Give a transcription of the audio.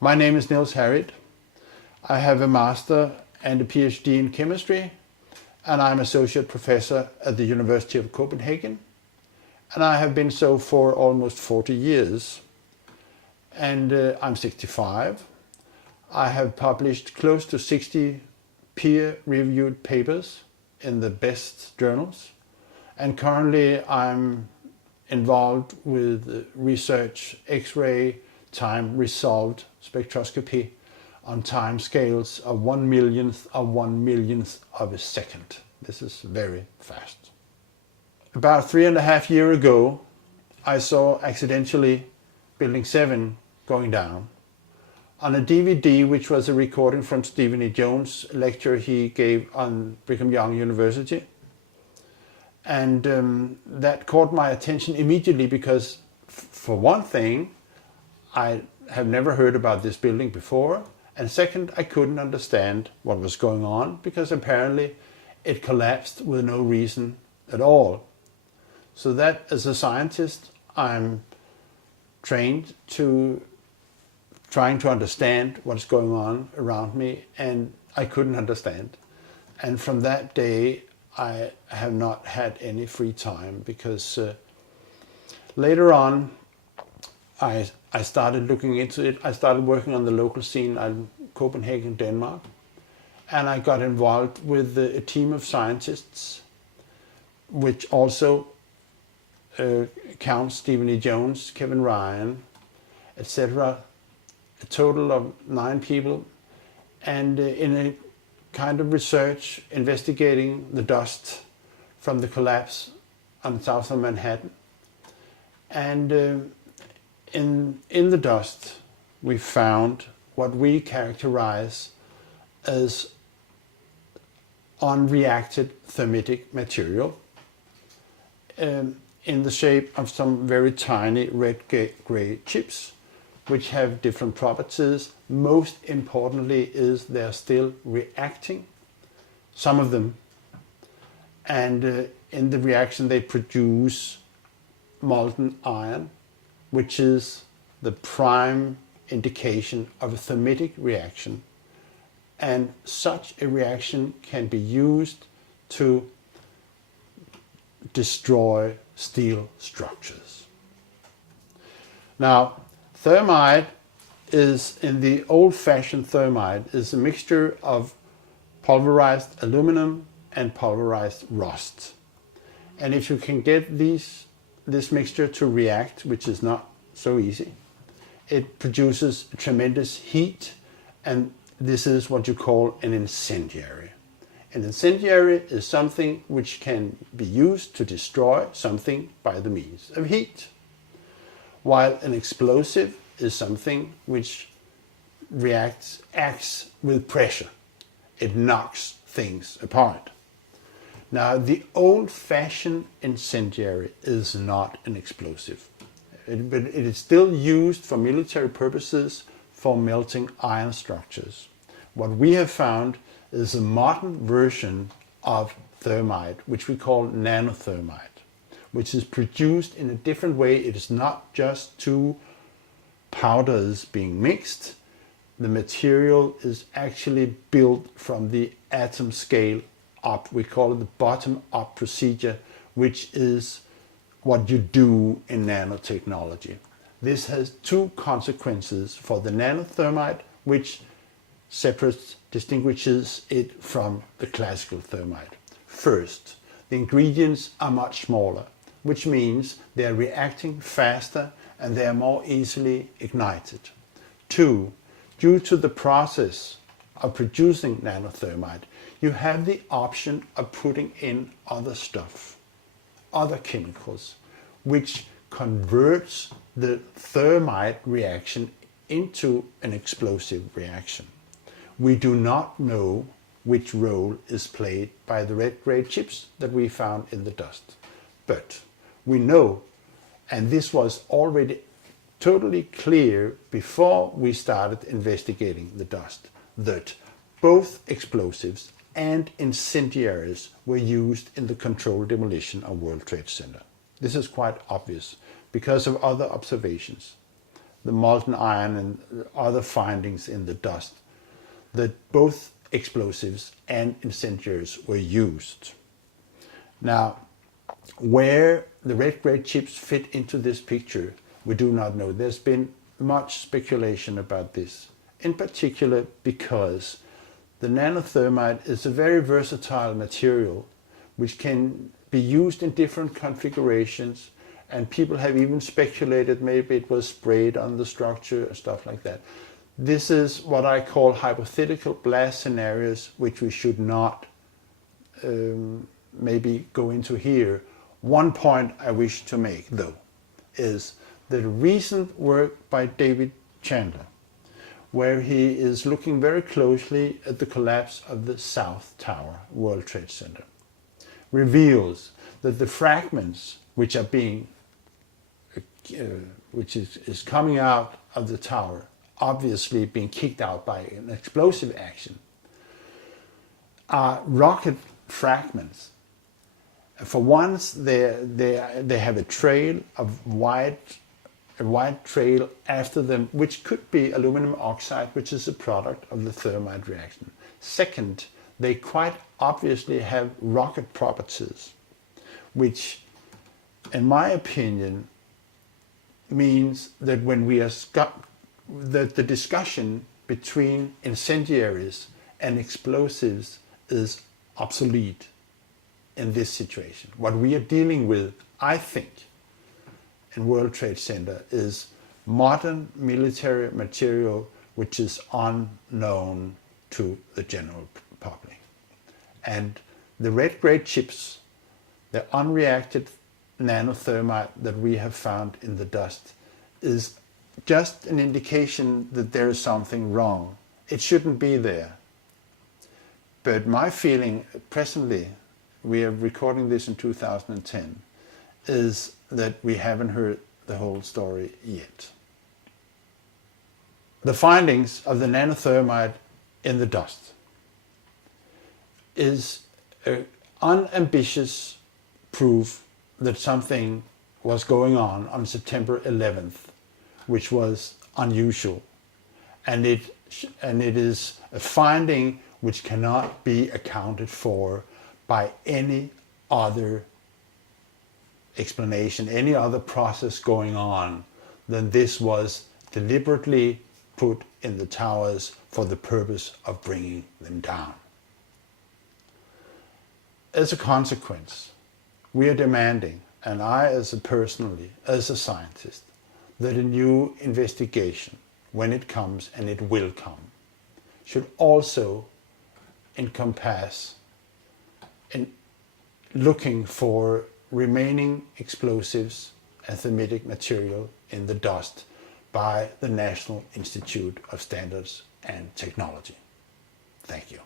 My name is Niels Harrit. I have a master and a PhD in chemistry, and I'm associate professor at the University of Copenhagen, and I have been so for almost 40 years. And I'm 65. I have published close to 60 peer-reviewed papers in the best journals, and currently I'm involved with research X-ray time resolved spectroscopy on time scales of 1/1,000,000th of a second. This is very fast. About 3.5 years ago, I saw accidentally Building 7 going down on a DVD, which was a recording from Stephen E. Jones' lecture he gave on Brigham Young University. And that caught my attention immediately because, for one thing, I have never heard about this building before. And second, I couldn't understand what was going on because apparently it collapsed with no reason at all. So that, as a scientist, I'm trained to trying to understand what's going on around me, and I couldn't understand. And from that day, I have not had any free time because later on, I started looking into it. I started working on the local scene in Copenhagen, Denmark, and I got involved with a team of scientists, which also counts Stephen E. Jones, Kevin Ryan, etc. A total of 9 people, and in a kind of research investigating the dust from the collapse on south of Manhattan. And in the dust, we found what we characterize as unreacted thermitic material in the shape of some very tiny red-gray chips, which have different properties. Most importantly is they're still reacting, some of them, and in the reaction they produce molten iron, which is the prime indication of a thermitic reaction. And such a reaction can be used to destroy steel structures. Now, thermite is, in the old-fashioned thermite, is a mixture of pulverized aluminum and pulverized rust. And if you can get this mixture to react, which is not so easy, it produces tremendous heat, and this is what you call an incendiary. An incendiary is something which can be used to destroy something by the means of heat, while an explosive is something which acts with pressure. It knocks things apart. Now, the old-fashioned incendiary is not an explosive, but it is still used for military purposes for melting iron structures. What we have found is a modern version of thermite, which we call nanothermite, which is produced in a different way. It is not just 2 powders being mixed. The material is actually built from the atom scale up. We call it the bottom-up procedure, which is what you do in nanotechnology. This has 2 consequences for the nanothermite, which distinguishes it from the classical thermite. First, the ingredients are much smaller, which means they are reacting faster and they are more easily ignited. 2, due to the process of producing nanothermite, you have the option of putting in other stuff, other chemicals, which converts the thermite reaction into an explosive reaction. We do not know which role is played by the red-gray chips that we found in the dust. But we know, and this was already totally clear before we started investigating the dust, that both explosives and incendiaries were used in the controlled demolition of World Trade Center. This is quite obvious because of other observations. the molten iron and other findings in the dust, that both explosives and incendiaries were used. Now, where the red grade chips fit into this picture, we do not know. There's been much speculation about this, in particular because the nanothermite is a very versatile material which can be used in different configurations, and people have even speculated maybe it was sprayed on the structure and stuff like that. This is what I call hypothetical blast scenarios, which we should not maybe go into here. One point I wish to make, though, is the recent work by David Chandler, where he is looking very closely at the collapse of the South Tower, World Trade Center, reveals that the fragments which are being, which is coming out of the tower, obviously being kicked out by an explosive action, are rocket fragments. For once, they have a trail of a white trail after them, which could be aluminum oxide, which is a product of the thermite reaction. Second, they quite obviously have rocket properties, which, in my opinion, means that when we are that the discussion between incendiaries and explosives is obsolete in this situation. What we are dealing with, I think, in World Trade Center is modern military material which is unknown to the general public. And the red grade chips, the unreacted nanothermite that we have found in the dust, is just an indication that there is something wrong. It shouldn't be there. But my feeling presently, we are recording this in 2010, is that we haven't heard the whole story yet. The findings of the nanothermite in the dust is an unambitious proof that something was going on September 11th, which was unusual. And it is a finding which cannot be accounted for by any other explanation, any other process going on than this was deliberately put in the towers for the purpose of bringing them down. As a consequence, we are demanding, and I as a scientist, that a new investigation, when it comes, and it will come, should also encompass in looking for remaining explosives and thermitic material in the dust by the National Institute of Standards and Technology. Thank you.